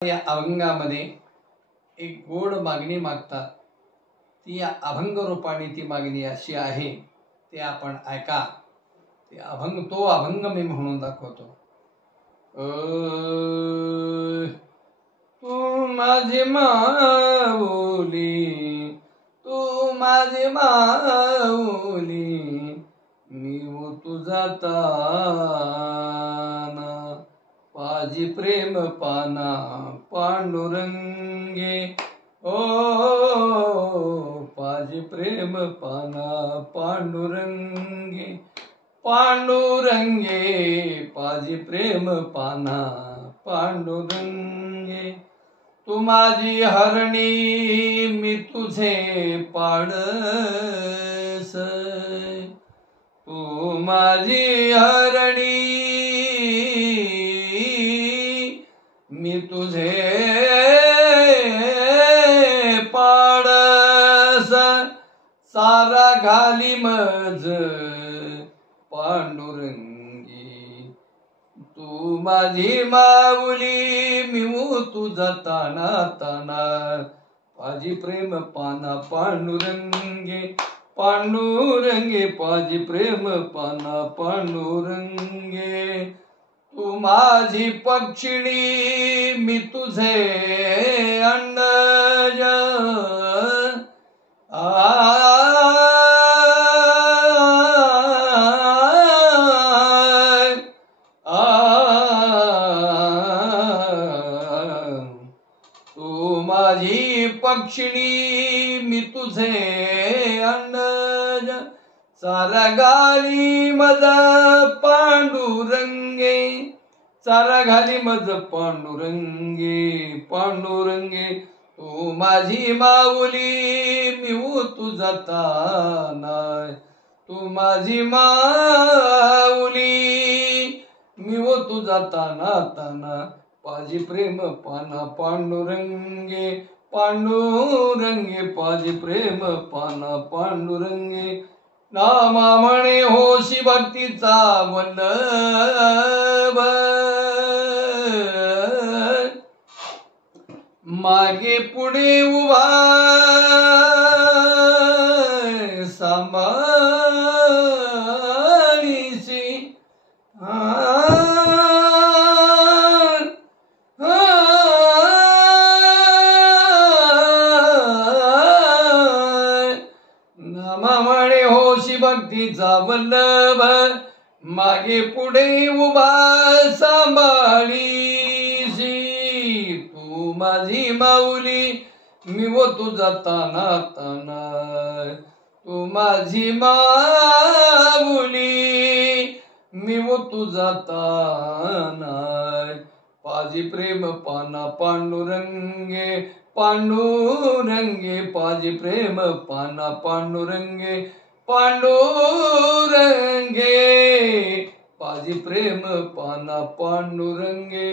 या अभंगामध्ये एक गोड मागणी मागतात. ती या अभंग रूपाने ती मागणी अशी आहे, ते आपण ऐका. ते तो अभंग मी म्हणून दाखवतो. तू माझी माऊली, तू माझी माऊली, मी तुझा ताना, पाजी प्रेम पाना पांडुरंगे. ओ पाजी प्रेम पाना पांडुरंगे, पांडुरंगे पाजी प्रेम पाना पांडुरंगे. तू माझी हरणी, मी तुझे पाडस, तू माझी हरणी, मी तुझे पाडस. सारा घाली मज पांडुरंगी, तू माझी माऊली, मी तुझा ताना ताना, पाजी प्रेम पाना पांडुरंगे, पांडुरंगे पाजी प्रेम पाना पांडुरंगे. तू माझी पक्षिणी, मी तुझे अंडज, तू माझी पक्षिणी, मी तुझे अंडज. सारा गाली मज पांडुरंगे, सारा घाली मज पांडुरंगे, पांडुरंगे. तू माझी माऊली, मी तुझा ताना, तू माझी माऊली, मी तुझा ताना ताना, पाजी प्रेम पाना पांडुरंगे, पांडुरंगे पाजी प्रेम पाना पांडुरंगे. नामा म्हणे होशी भक्तीचा वल्लभ, मागे पुढे उभा सांभाळीसी. नामा म्हणे होशी भक्तीचा वल्लभ, मागे पुढे उभा सांभाळीसी. तू माझी माऊली, मी तुझा ताना ताना, तू माझी माऊली, मी तुझा ताना, पाजी प्रेम पाना पांडुरंगे, पांडुरंगे पाजी प्रेम पाना पांडुरंगे, पांडुरंगे पाजी प्रेम पाना पांडुरंगे.